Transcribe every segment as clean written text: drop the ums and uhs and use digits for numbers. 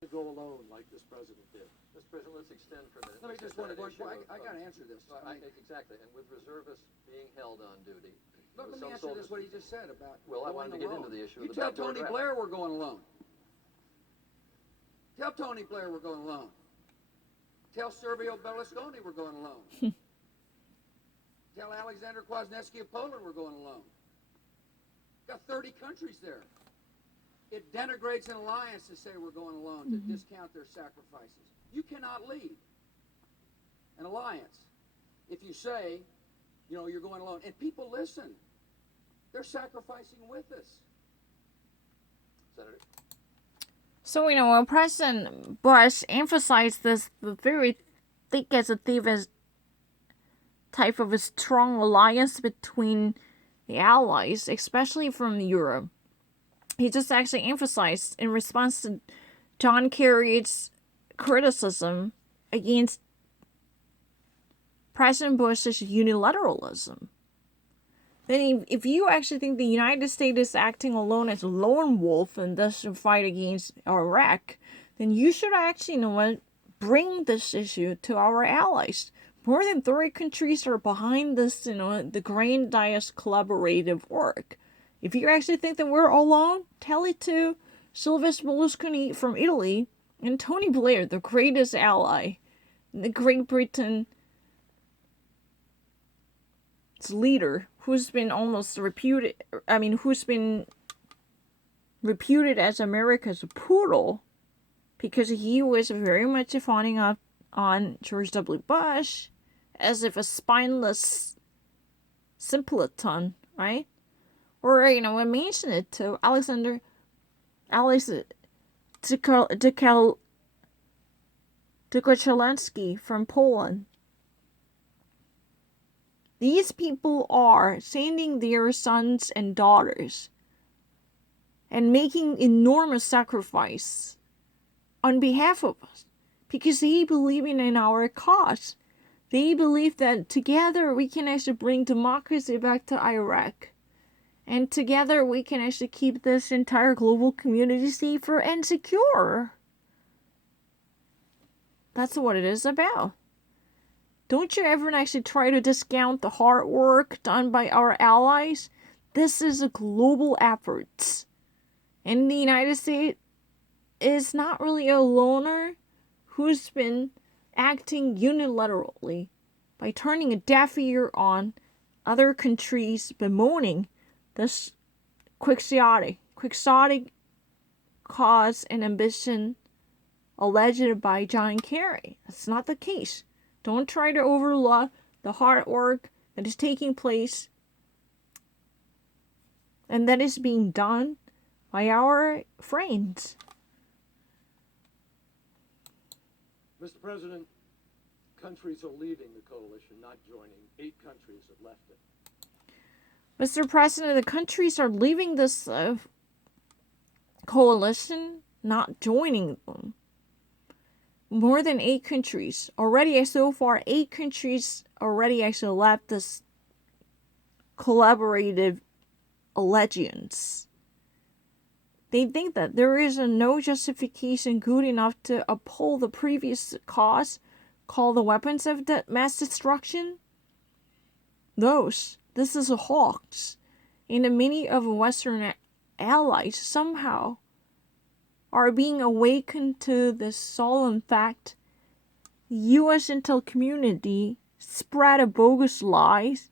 to go alone like this president did. Mr. President, let's extend for a minute. Let me just want to I got to answer this. Exactly, and with reservists being held on duty. Let me answer this, what he just said about Well, I wanted to get alone. into the issue You of the tell backdoor Tony draft. Blair we're going alone. Tell Tony Blair we're going alone. Tell Silvio Berlusconi we're going alone. Tell Alexander Kwasniewski of Poland we're going alone. Got 30 countries there. It denigrates an alliance to say we're going alone, to discount their sacrifices. You cannot lead an alliance if you say, you know, you're going alone. And people listen. They're sacrificing with us. Senator? So, when President Bush emphasized this, the very thick as a thief as type of a strong alliance between the allies, especially from Europe, he just actually emphasized in response to John Kerry's criticism against President Bush's unilateralism. Then if you actually think the United States is acting alone as a lone wolf in this fight against Iraq, then you should actually, bring this issue to our allies. More than 30 countries are behind this, the grandiose collaborative work. If you actually think that we're alone, tell it to Silvio Berlusconi from Italy and Tony Blair, the greatest ally, the Great Britain leader, who's been reputed as America's poodle, because he was very much fawning up on George W. Bush as if a spineless simpleton, right? Or, I mentioned it to Alex Tukaczewski from Poland. These people are sending their sons and daughters and making enormous sacrifice on behalf of us because they believe in our cause. They believe that together we can actually bring democracy back to Iraq. And together we can actually keep this entire global community safer and secure. That's what it is about. Don't you ever actually try to discount the hard work done by our allies? This is a global effort. And the United States is not really a loner who's been acting unilaterally by turning a deaf ear on other countries bemoaning this quixotic cause and ambition alleged by John Kerry. That's not the case. Don't try to overlook the hard work that is taking place and that is being done by our friends. Mr. President, countries are leaving the coalition, not joining. 8 countries have left it. Mr. President, the countries are leaving this coalition, not joining them. More than 8 countries. Already, so far, 8 countries already actually left this collaborative allegiance. They think that there is no justification good enough to uphold the previous cause, called the weapons of mass destruction. This is a hoax. And many of Western allies somehow are being awakened to this solemn fact. The U.S. intel community spread a bogus lies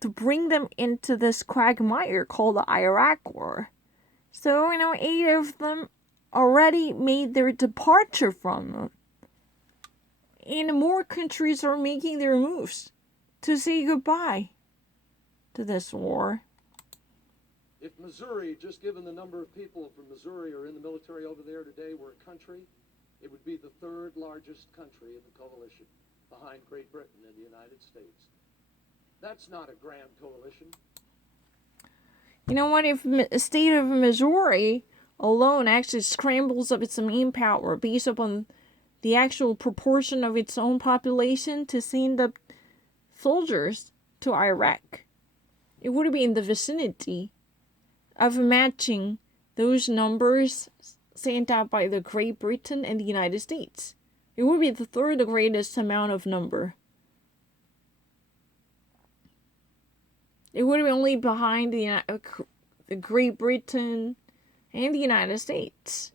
to bring them into this quagmire called the Iraq War. So, 8 of them already made their departure from it. And more countries are making their moves to say goodbye to this war. If Missouri, just given the number of people from Missouri are in the military over there today, were a country, it would be the 3rd largest country in the coalition, behind Great Britain and the United States. That's not a grand coalition. You know what? If the state of Missouri alone actually scrambles up its manpower based upon the actual proportion of its own population to send up soldiers to Iraq, it would be in the vicinity of matching those numbers sent out by the Great Britain and the United States. It would be the third greatest amount of number. It would be only behind the Great Britain and the United States.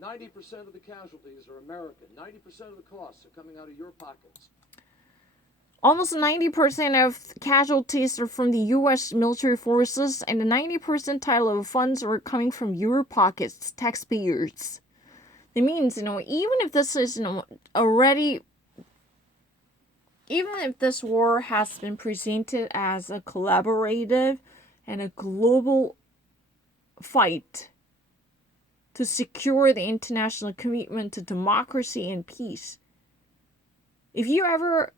%90 of the casualties are American. 90% of the costs are coming out of your pockets. Almost 90% of casualties are from the U.S. military forces, and the 90 percentile of funds are coming from your pockets, taxpayers. It means, even if this is, already, even if this war has been presented as a collaborative and a global fight to secure the international commitment to democracy and peace, if you ever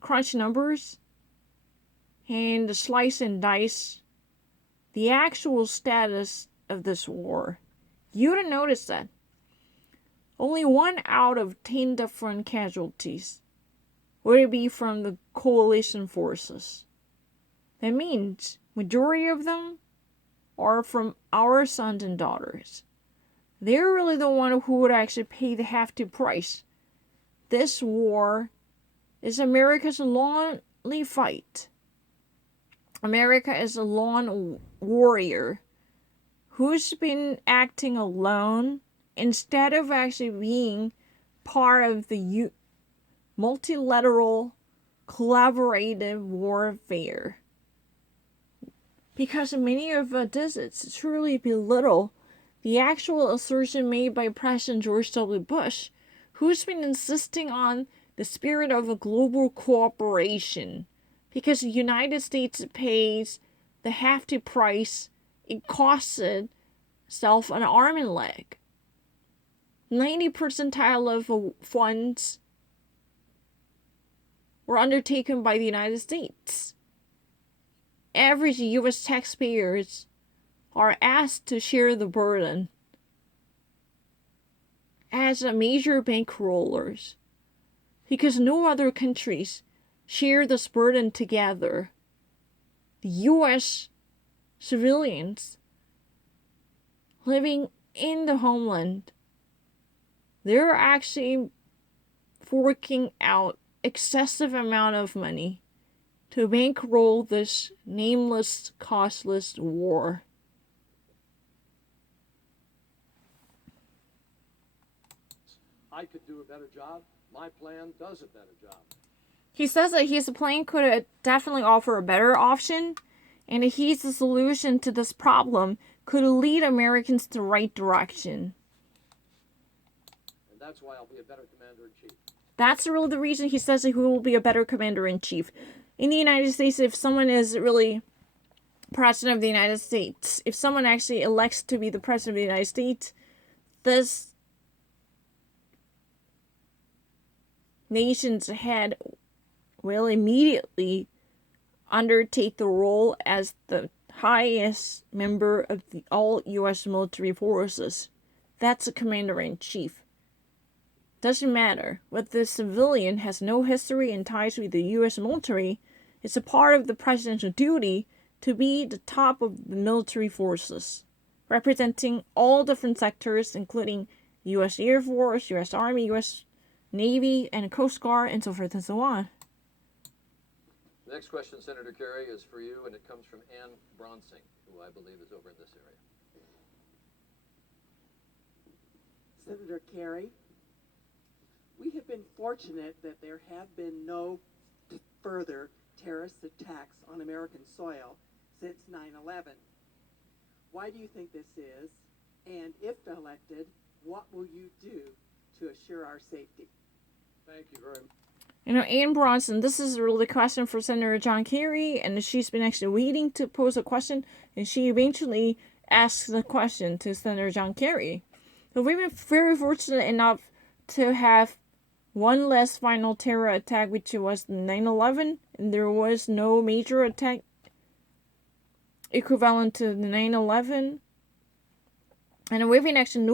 crunch numbers and slice and dice the actual status of this war, you would notice that only 1 out of 10 different casualties would be from the coalition forces. That means majority of them are from our sons and daughters. They're really the one who would actually pay the hefty price. This war is America's lonely fight. America is a lone warrior who's been acting alone instead of actually being part of the multilateral collaborative warfare. Because many of the visits truly belittle the actual assertion made by President George W. Bush, who's been insisting on the spirit of a global cooperation, because the United States pays the hefty price it costed itself an arm and leg. 90 percentile of funds were undertaken by the United States. Average U.S. taxpayers are asked to share the burden as a major bankrollers, because no other countries share this burden together. The U.S. civilians living in the homeland, they're actually forking out excessive amount of money to bankroll this nameless, costless war. I could do a better job. My plan does a better job. He says that his plan could definitely offer a better option, and he's the solution to this problem could lead Americans to the right direction. And that's why I'll be a better commander-in-chief. That's really the reason he says that he will be a better commander-in-chief. In the United States, if someone is really president of the United States, if someone actually elects to be the president of the United States, this nation's head will immediately undertake the role as the highest member of all U.S. military forces. That's a commander-in-chief. Doesn't matter whether the civilian has no history and ties with the U.S. military. It's a part of the presidential duty to be the top of the military forces, representing all different sectors, including the U.S. Air Force, U.S. Army, U.S. Navy, and Coast Guard, and so forth and so on. The next question, Senator Kerry, is for you, and it comes from Ann Bronsing, who I believe is over in this area. Senator Kerry, we have been fortunate that there have been no further terrorist attacks on American soil since 9/11. Why do you think this is? And if elected, what will you do to assure our safety? Thank you very much. Ann Bronson, this is really a question for Senator John Kerry, and she's been actually waiting to pose a question, and she eventually asks the question to Senator John Kerry. So we've been very fortunate enough to have one less final terror attack, which was 9/11, and there was no major attack equivalent to the 9/11. And we've been actually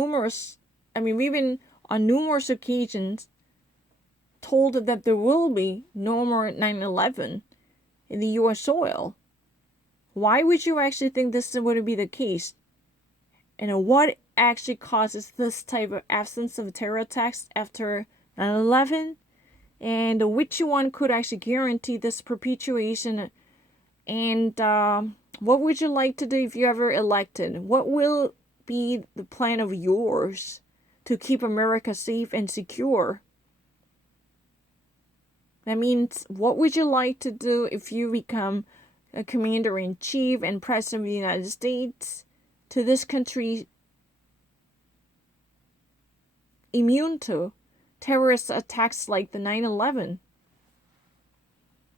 we've been on numerous occasions told that there will be no more 9/11 in the U.S. soil. Why would you actually think this would be the case? And what actually causes this type of absence of terror attacks after 9/11? And which one could actually guarantee this perpetuation? And what would you like to do if you ever elected? What will be the plan of yours to keep America safe and secure? That means, what would you like to do if you become a commander-in-chief and president of the United States to this country immune to terrorist attacks like the 9/11?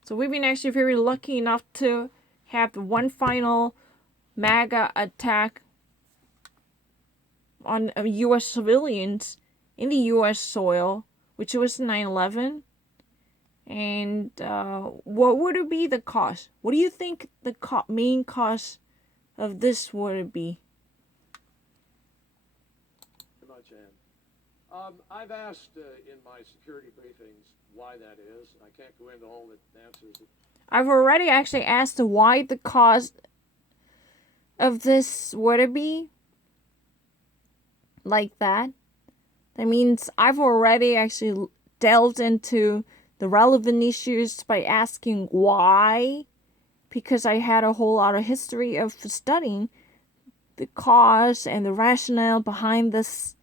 So we've been actually very lucky enough to have one final MAGA attack on U.S. civilians in the U.S. soil, which was 9/11. And what would it be the cost? What do you think the main cost of this would be? Very much, Ann. I've asked in my security briefings why that is. I can't go into all the answers. I've already actually asked why the cost of this would be like that. That means I've already actually delved into the relevant issues by asking why, because I had a whole lot of history of studying the cause and the rationale behind this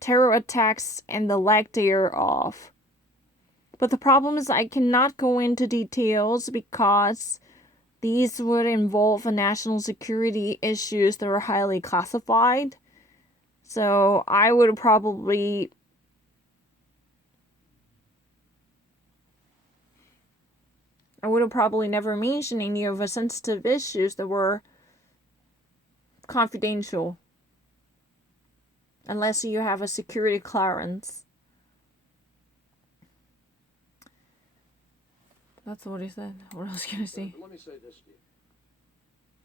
terror attacks and the lack thereof. But the problem is I cannot go into details because these would involve national security issues that are highly classified. So I would probably never mention any of the sensitive issues that were confidential. Unless you have a security clearance. That's what he said. What else can I say? Let me say this to you.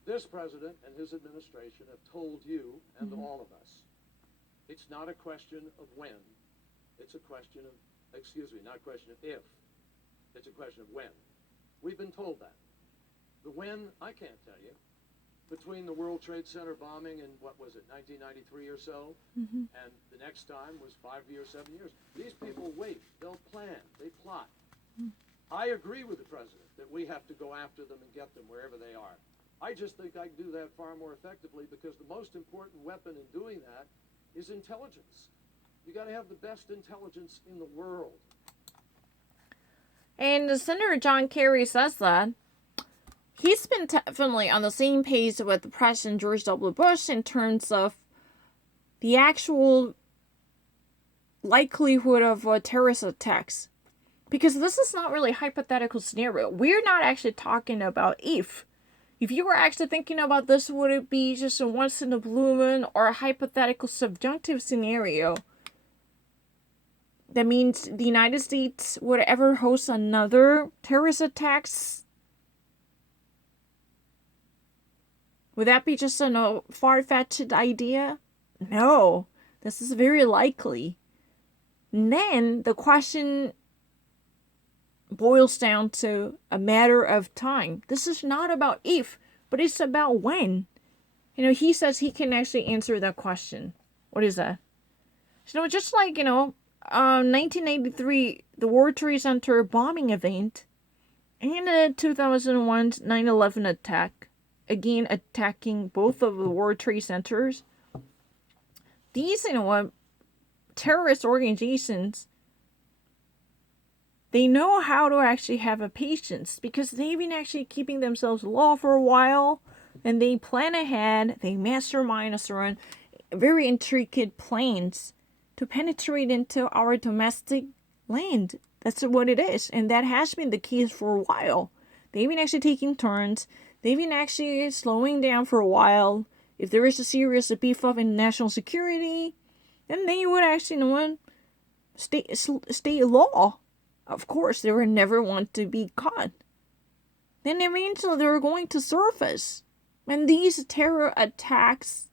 This president and his administration have told you and all of us, it's not a question of when, it's a question of, not a question of if, it's a question of when. We've been told that. The when, I can't tell you. Between the World Trade Center bombing in, 1993 or so, and the next time was 5 years, 7 years. These people wait, they'll plan, they plot. I agree with the president that we have to go after them and get them wherever they are. I just think I can do that far more effectively because the most important weapon in doing that is intelligence. You got to have the best intelligence in the world. And Senator John Kerry says that he's been definitely on the same page with President George W. Bush in terms of the actual likelihood of terrorist attacks. Because this is not really a hypothetical scenario. We're not actually talking about if. If you were actually thinking about this, would it be just a once in a blue moon or a hypothetical subjunctive scenario? That means the United States would ever host another terrorist attacks? Would that be just a far-fetched idea? No, this is very likely. And then the question boils down to a matter of time. This is not about if, but it's about when. He says he can actually answer that question. What is that? Just like, 1983, the World Trade Center bombing event, and the 2001 9/11 attack, again attacking both of the World Trade Centers. These, terrorist organizations, they know how to actually have a patience because they've been actually keeping themselves low for a while, and they plan ahead, they mastermind certain very intricate plans to penetrate into our domestic land. That's what it is, and that has been the case for a while. They've been actually taking turns. They've been actually slowing down for a while. If there is a serious beef up in national security, then they would actually, state law. Of course, they would never want to be caught. Then eventually they're going to surface. And these terror attacks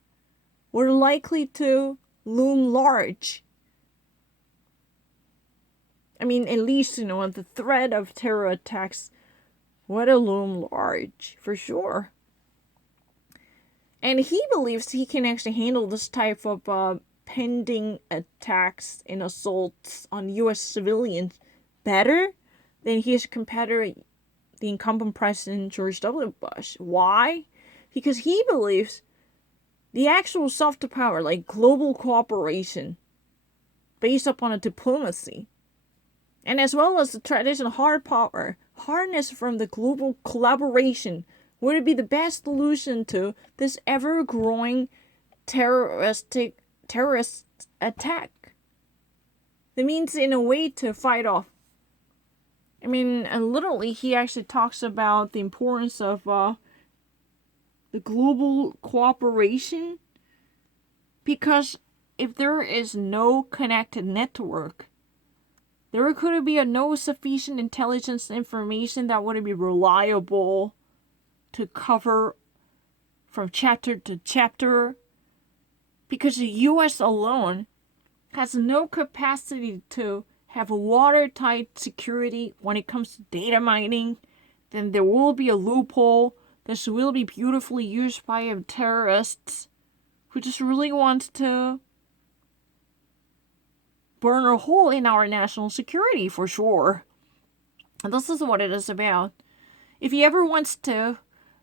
were likely to loom large. At least, the threat of terror attacks would loom large, for sure. And he believes he can actually handle this type of pending attacks and assaults on U.S. civilians better than his competitor, the incumbent president George W. Bush. Why? Because he believes the actual soft power, like global cooperation, based upon a diplomacy, and as well as the traditional hard power, harnessed from the global collaboration, would be the best solution to this ever-growing terrorist attack. That means in a way to fight off. I mean, literally, he actually talks about the importance of the global cooperation, because if there is no connected network, there could be no sufficient intelligence information that would be reliable to cover from chapter to chapter, because the U.S. alone has no capacity to have a watertight security when it comes to data mining. Then there will be a loophole. This will be beautifully used by terrorists who just really want to burn a hole in our national security, for sure. And this is what it is about. If he ever wants to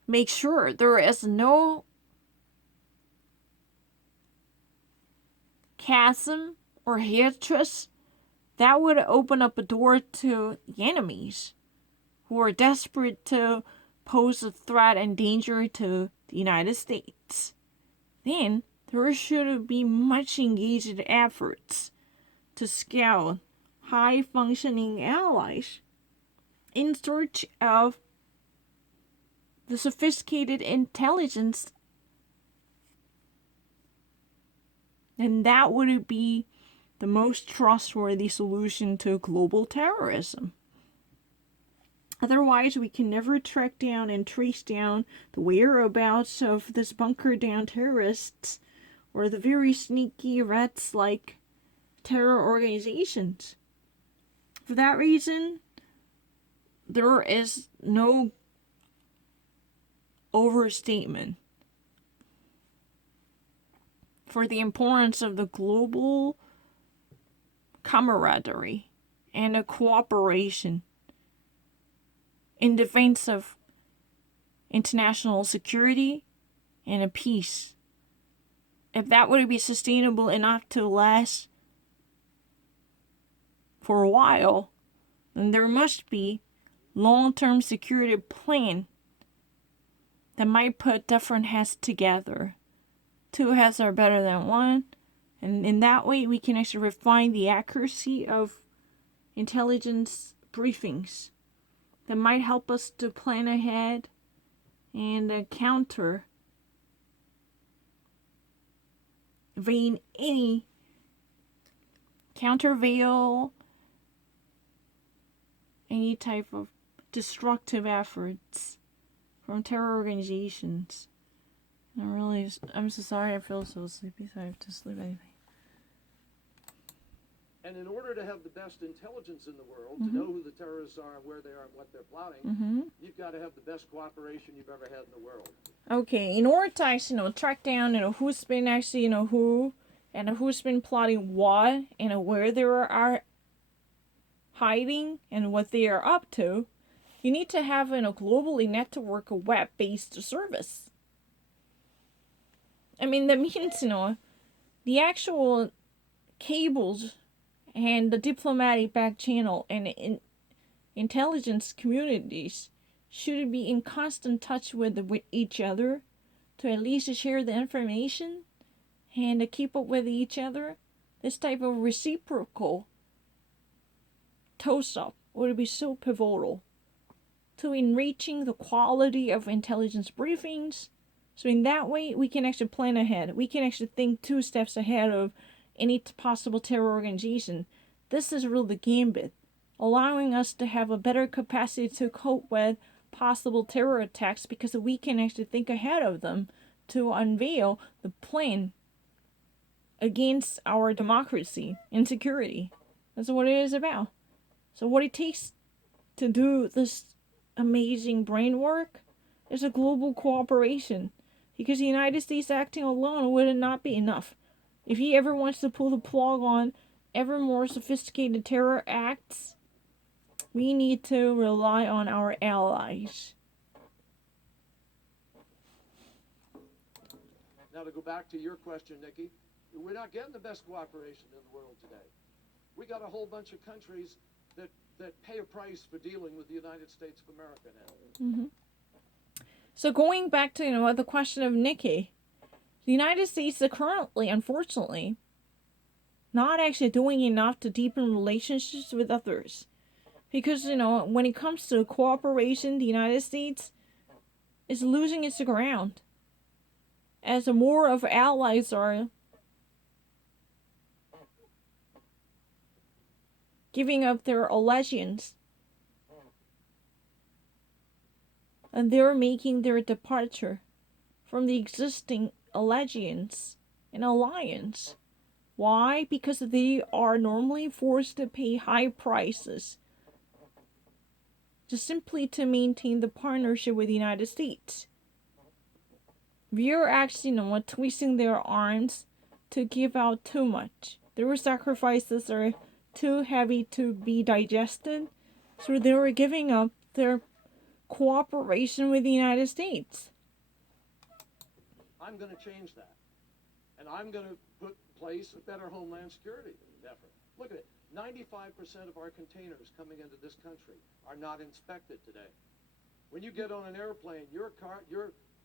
make sure there is no chasm or hatred, that would open up a door to the enemies who are desperate to pose a threat and danger to the United States. Then there should be much engaged efforts to scout high-functioning allies in search of the sophisticated intelligence, and that would be the most trustworthy solution to global terrorism. Otherwise, we can never track down and trace down the whereabouts of this bunkered down terrorists or the very sneaky rats like terror organizations. For that reason, there is no overstatement for the importance of the global camaraderie and a cooperation in defense of international security and a peace. If that would be sustainable enough to last for a while, then there must be long-term security plan that might put different heads together. Two heads are better than one, and in that way we can actually refine the accuracy of intelligence briefings that might help us to plan ahead and counter any countervail any type of destructive efforts from terror organizations. I'm so sorry, I feel so sleepy, so I have to sleep anyway. And in order to have the best intelligence in the world, to know who the terrorists are, where they are, and what they're plotting, you've got to have the best cooperation you've ever had in the world. Okay, in order to actually, track down, who's been actually, who, and who's been plotting what, and where they are hiding, and what they are up to, you need to have a globally network web-based service. I mean, that means, the actual cables and the diplomatic back channel and intelligence communities should be in constant touch with each other to at least share the information and to keep up with each other. This type of reciprocal toss-up would be so pivotal to enriching the quality of intelligence briefings. So in that way, we can actually plan ahead. We can actually think 2 steps ahead of any possible terror organization. This is really the gambit, allowing us to have a better capacity to cope with possible terror attacks, because we can actually think ahead of them to unveil the plan against our democracy and security. That's what it is about. So what it takes to do this amazing brain work is a global cooperation. Because the United States acting alone would not be enough. If he ever wants to pull the plug on ever more sophisticated terror acts, we need to rely on our allies. Now to go back to your question, Nikki, we're not getting the best cooperation in the world today. We got a whole bunch of countries that pay a price for dealing with the United States of America now. So going back to the question of Nikki, the United States is currently, unfortunately, not actually doing enough to deepen relationships with others. Because, when it comes to cooperation, the United States is losing its ground. As more of allies are giving up their allegiance, and they're making their departure from the existing allegiance and alliance. Why? Because they are normally forced to pay high prices just simply to maintain the partnership with the United States. We are actually twisting their arms to give out too much. Their sacrifices are too heavy to be digested, so they were giving up their cooperation with the United States. I'm going to change that. And I'm going to put in place a better homeland security effort. Look at it. 95% of our containers coming into this country are not inspected today. When you get on an airplane, your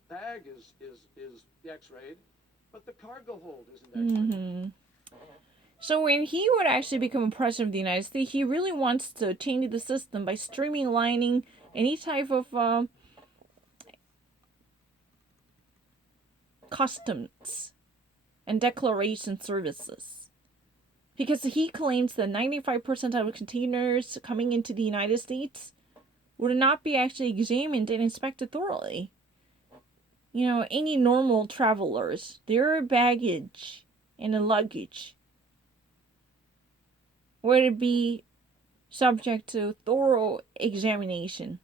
bag is X-rayed, but the cargo hold isn't X-rayed. So when he would actually become president of the United States, he really wants to change the system by streamlining any type of customs and declaration services. Because he claims that 95% of containers coming into the United States would not be actually examined and inspected thoroughly. Any normal travelers, their baggage and luggage would be subject to thorough examination.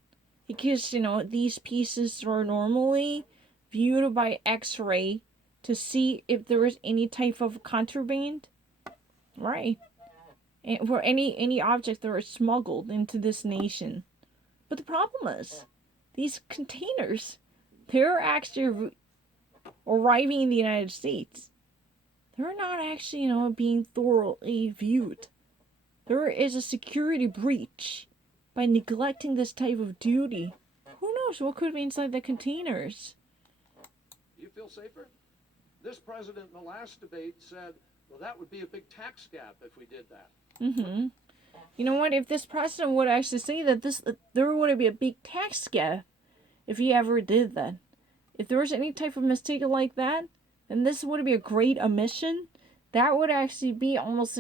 Because, these pieces are normally viewed by X-ray to see if there is any type of contraband. Right. And for any object that are smuggled into this nation. But the problem is, these containers, they're actually arriving in the United States. They're not actually, being thoroughly viewed. There is a security breach by neglecting this type of duty. Who knows what could be inside the containers? Do you feel safer? This president in the last debate said, well, that would be a big tax gap if we did that. You know what? If this president would actually say that there would be a big tax gap if he ever did that. If there was any type of mistake like that, then this would be a great omission. That would actually be almost,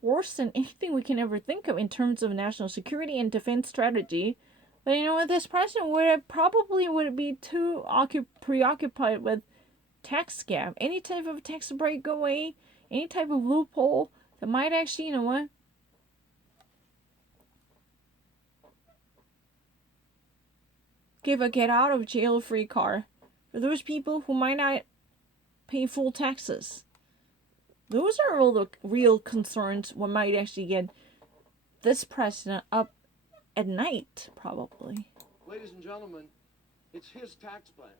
worse than anything we can ever think of in terms of national security and defense strategy. But this president would be too preoccupied with tax gap, any type of tax breakaway, any type of loophole that might actually, give a get out of jail free card for those people who might not pay full taxes. Those are all the real concerns what might actually get this president up at night, probably. Ladies and gentlemen, it's his tax plan.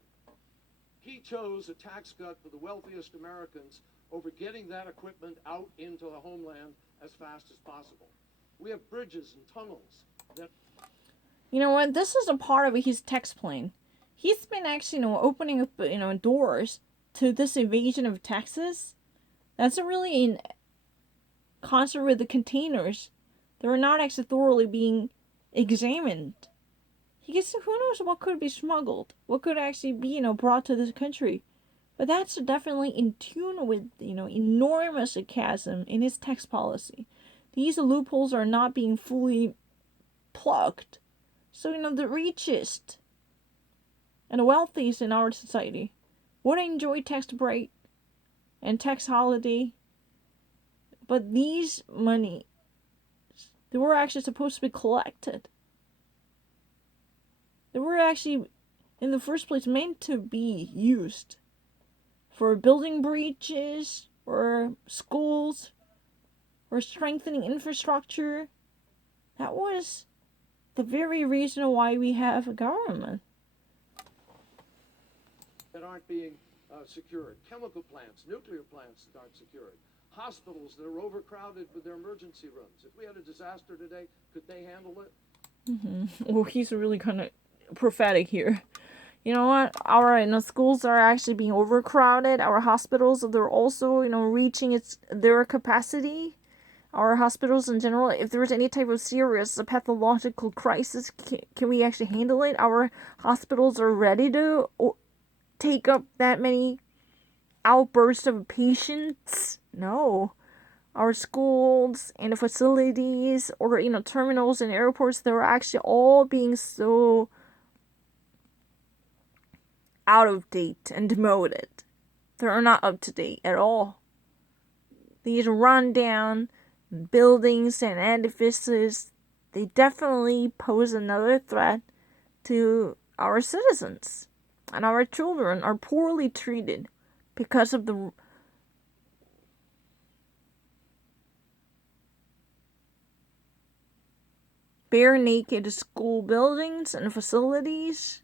He chose a tax cut for the wealthiest Americans over getting that equipment out into the homeland as fast as possible. We have bridges and tunnels that... You know what? This is a part of his tax plan. He's been actually, opening up, doors to this evasion of taxes. That's really in concert with the containers. They're not actually thoroughly being examined. Who knows what could be smuggled, what could actually be, brought to this country. But that's definitely in tune with, enormous chasm in his tax policy. These loopholes are not being fully plugged. So, the richest and the wealthiest in our society would enjoy tax break and tax holiday. But these money, they were actually supposed to be collected they were actually, in the first place, meant to be used for building breaches or schools or strengthening infrastructure. That was the very reason why we have a government. That aren't being secured, chemical plants, nuclear plants that aren't secured, hospitals that are overcrowded with their emergency rooms. If we had a disaster today, could they handle it? Well, he's really kind of prophetic here. You know what? Our schools are actually being overcrowded. Our hospitals, they're also reaching their capacity. Our hospitals in general, if there's any type of serious pathological crisis, can we actually handle it? Our hospitals are ready to take up that many outbursts of patients? No. Our schools and facilities or terminals and airports, they're actually all being so out of date and demoted. They're not up to date at all. These rundown buildings and edifices, they definitely pose another threat to our citizens. And our children are poorly treated because of the bare naked school buildings and facilities.